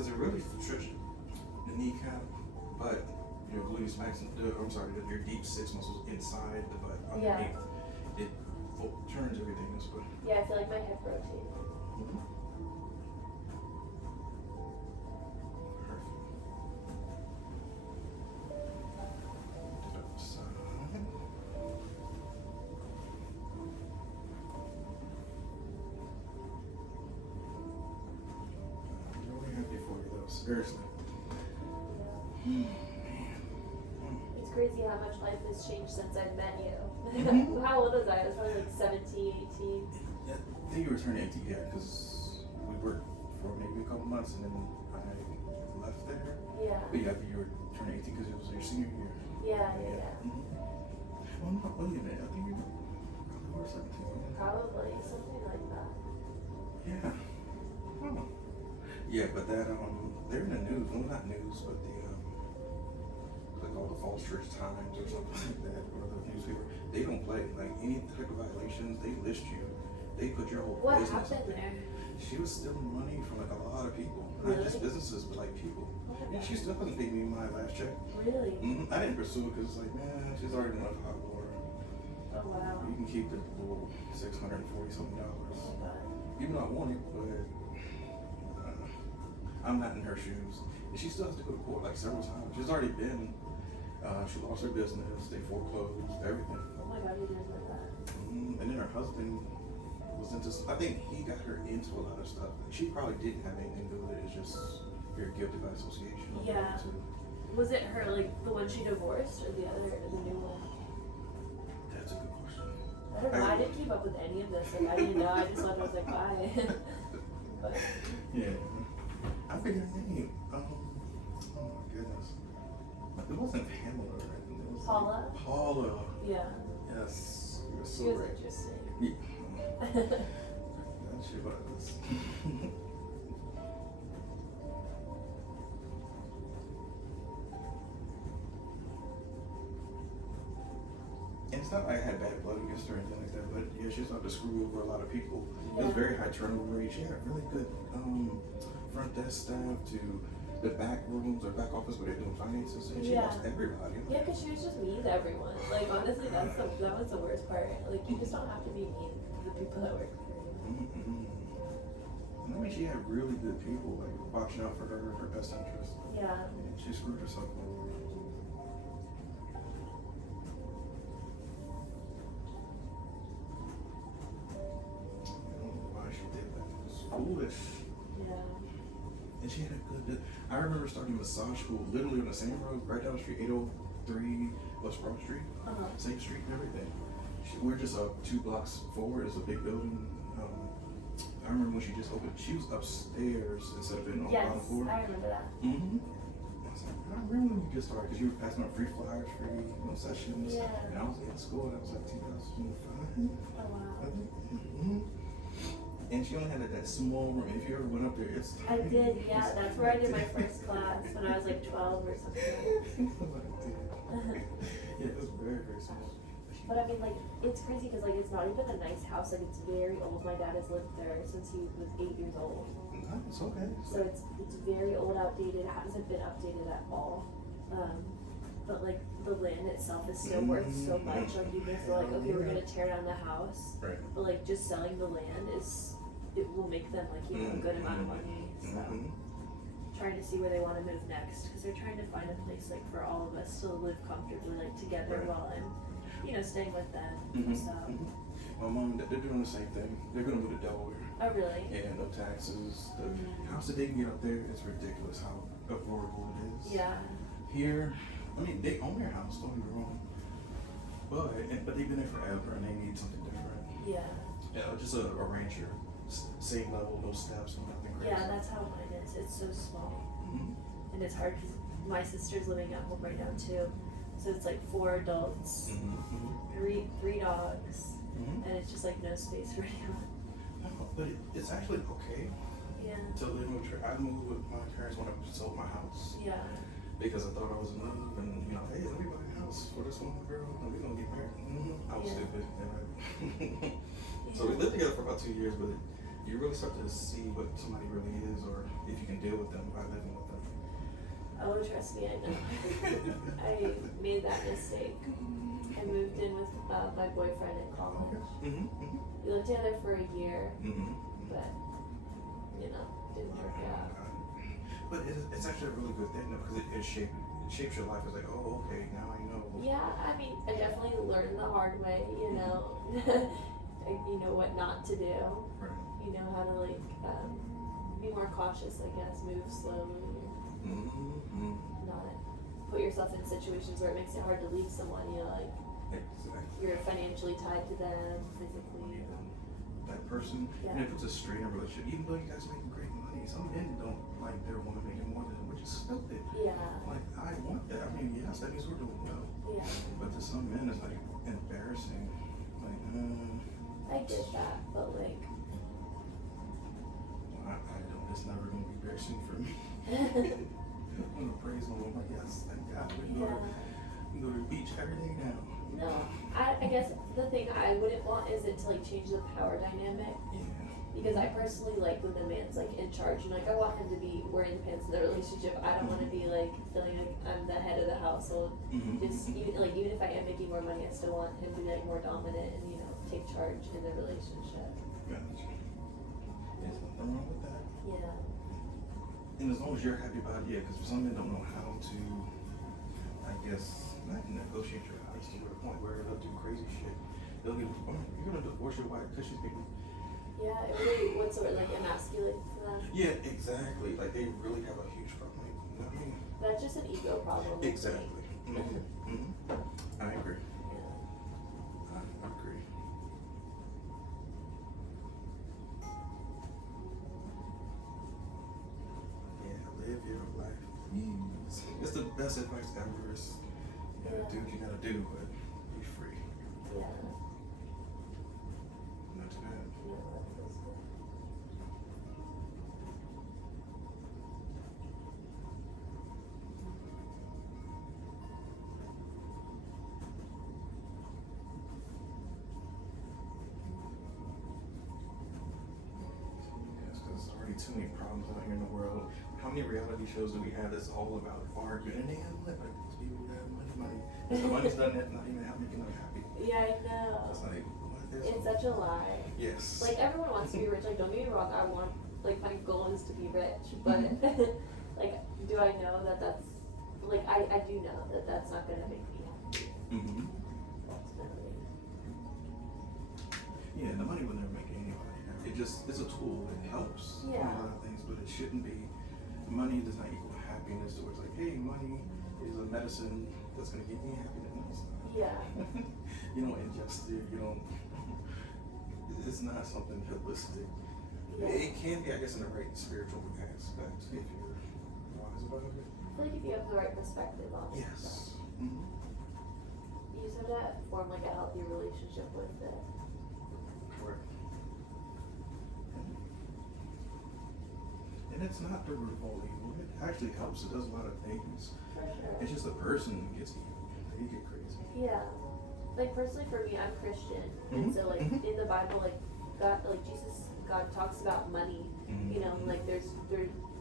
because it really stretches the kneecap, but your gluteus max, your deep six muscles inside the butt underneath. It turns everything this way. Yeah, I feel like my hip rotates. Mm-hmm. Perfect. To the side. I'm really happy for you though, seriously. It's crazy how much life has changed since I met you. Mm-hmm. How old was I? I was probably like 17, 18. Yeah, I think you were turning 18 here because we worked for maybe a couple months and then I left there. Yeah. But yeah, I think you were turning 18 because it was your senior year. Yeah. Mm-hmm. Well, no, wait a minute. I think you probably were 17. Probably, something like that. Yeah. Huh. Yeah, but that, they're in the news. Well, not news, but the, like all the Falls Church Times or something like that, or the newspaper. They don't play. Like any type of violations, they list you. They put your whole What business up happened there. there? She was stealing money from like a lot of people. Really? Not just businesses, but like people. Yeah, she still hasn't paid me my last check. Really? I didn't pursue it because it's like, man, she's already enough hot water. Oh, wow. You can keep the little $640 something. Oh, God. Even though I want it, but I'm not in her shoes. And she still has to go to court like several times. She's already been. She lost her business. They foreclosed everything. Oh my God, you didn't know that. And then her husband was into. I think he got her into a lot of stuff. She probably didn't have anything to do with it. It's just you're guilty by association. Yeah. Was it her, like the one she divorced, or the other, the new one? That's a good question. I don't know. I didn't keep up with any of this. Like I didn't know. I just thought I was like, bye. But Yeah. I forget her name. Oh my goodness. It wasn't Pamela, right? It was Paula? Paula. Yeah. Yes. You're so She was right. interesting. Yeah. That she was. And it's not like I had bad blood against her or anything like that, but yeah, she was out to screw over a lot of people. It was very high turnover rate. She had really good front desk staff to the back rooms or back office where they're doing finances, and she lost everybody. Yeah, because she was just mean to everyone. Like honestly, that was the worst part. Like you just don't have to be mean to the people that work for you. I mean, she had really good people like watching out for her best interest. Yeah. And she screwed herself over. She did that. It was foolish. Yeah. And she had a good. I remember starting massage school literally on the same road, right down the street, 803 West Broad Street, same street and everything. We're just 2 blocks forward. It's a big building. I remember when she just opened. She was upstairs instead of being on the bottom floor. Yes, I remember that. I was like, I remember when you just started because you were passing out free flyers, free sessions. Yeah. And I was in school. And I was like 2005. Oh wow. I think. And she only had that small room. If you ever went up there, it's tiny. I did, yeah. That's where I did my first class when I was like 12 or something. Yeah, it was very, very small. But I mean, like, it's crazy because like it's not even a nice house. Like it's very old. My dad has lived there since he was 8 years old. No, it's okay. So it's very old, outdated. It hasn't been updated at all. But like the land itself is still worth so much. Like even if they're like, okay, we're gonna tear down the house, right. But like just selling the land it will make them like a good amount of money. So trying to see where they want to move next because they're trying to find a place like for all of us to live comfortably like together while I'm staying with them. So my mom, they're doing the same thing. They're gonna move to Delaware. Oh really? Yeah, no taxes. The house that they can get up there, it's ridiculous how affordable it is. Yeah. Here, I mean, they own their house, don't get me wrong. But they've been there forever and they need something different. Yeah. Yeah, just a rancher. Same level, no steps, no nothing crazy. Yeah, that's how mine is. It's so small. And it's hard because my sister's living at home right now too. So it's like 4 adults, 3 dogs, and it's just like no space for anyone. No, but it's actually okay to live with her. I moved with my parents when I sold my house. Yeah. Because I thought I was in love and, hey, let me buy a house for this one girl and we're going to get married. I was stupid. So we lived together for about 2 years, but you really start to see what somebody really is or if you can deal with them by living with them. Oh, trust me, I know. I made that mistake. I moved in with my boyfriend in college. Mm-hmm, mm-hmm. We lived together for a year, Mm-hmm. but didn't work out. But it's actually a really good thing though, because it shapes your life. It's like, oh, okay, now I know. Yeah, I mean, I definitely learned the hard way. You know what not to do. Right. You know how to be more cautious. I guess move slowly. Mm-hmm. Not put yourself in situations where it makes it hard to leave someone. Exactly. You're financially tied to them, physically. That person, Yeah. and it puts a strain on a relationship. Even though you guys make great money, some men don't like their woman making more than them, which is stupid. Yeah. Like, I want that. I mean, yes, that means we're doing well. Yeah. But to some men, it's like embarrassing. Like, I get that, but I don't. It's never gonna be embarrassing for me. I'm gonna praise my woman. Yes, thank God. We can go to the beach every day now. No, I guess the thing I wouldn't want is it to change the power dynamic. Yeah. Because I personally like when the man's in charge, and I want him to be wearing the pants in the relationship. I don't want to be feeling like I'm the head of the household. Mm-hmm. Just even if I am making more money, I still want him to be more dominant and take charge in the relationship. Gotcha. There's nothing wrong with that. Yeah. And as long as you're happy about it, yeah, because some men don't know how to, I guess, not negotiate your house to the point where they'll do crazy shit. They'll be, oh, you're gonna divorce your wife because she's making. Yeah, it really would emasculate for them. Yeah, exactly. Like they really have a huge problem. You know what I mean? That's just an ego problem. Exactly. Mm-hmm. Mm-hmm. I agree. Yeah. I agree. Live your life. It's the best advice ever. Is you gotta do what you gotta do, but be free. Yeah. Not too bad. Yeah, that feels good. Yes, because there's already too many problems out here in the world. How many reality shows do we have that's all about arguing? And they have like these people that have money. If the money's done that, not even making them happy. Yeah, I know. It's like, what is It's such a lie. Yes. Everyone wants to be rich. Don't get me wrong. I want, my goal is to be rich. But, do I know that that's, I do know that that's not going to make me happy. Mm-hmm. Ultimately. Yeah, the money will never make anybody happy. It's a tool. It helps. Yeah. A lot of things, but it shouldn't be. Money does not equal happiness. So it's like, hey, money is a medicine that's going to give me happiness. No, it's not. Yeah. You don't ingest it. You don't. It's not something holistic. Yeah. It can be, I guess, in the right spiritual aspect if you're wise about it. I feel like if you have the right perspective on it. Yes. Mm-hmm. You just have to form a healthy relationship with it. Correct. And it's not the root of all evil. It actually helps. It does a lot of things. For sure. It's just the person gets evil. They get crazy. Yeah. Personally for me, I'm Christian. And so in the Bible, God, God talks about money. Mm-hmm.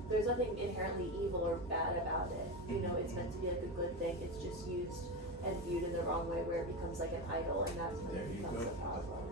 There's nothing inherently evil or bad about it. It's meant to be a good thing. It's just used and viewed in the wrong way where it becomes an idol, and that's when it becomes a problem.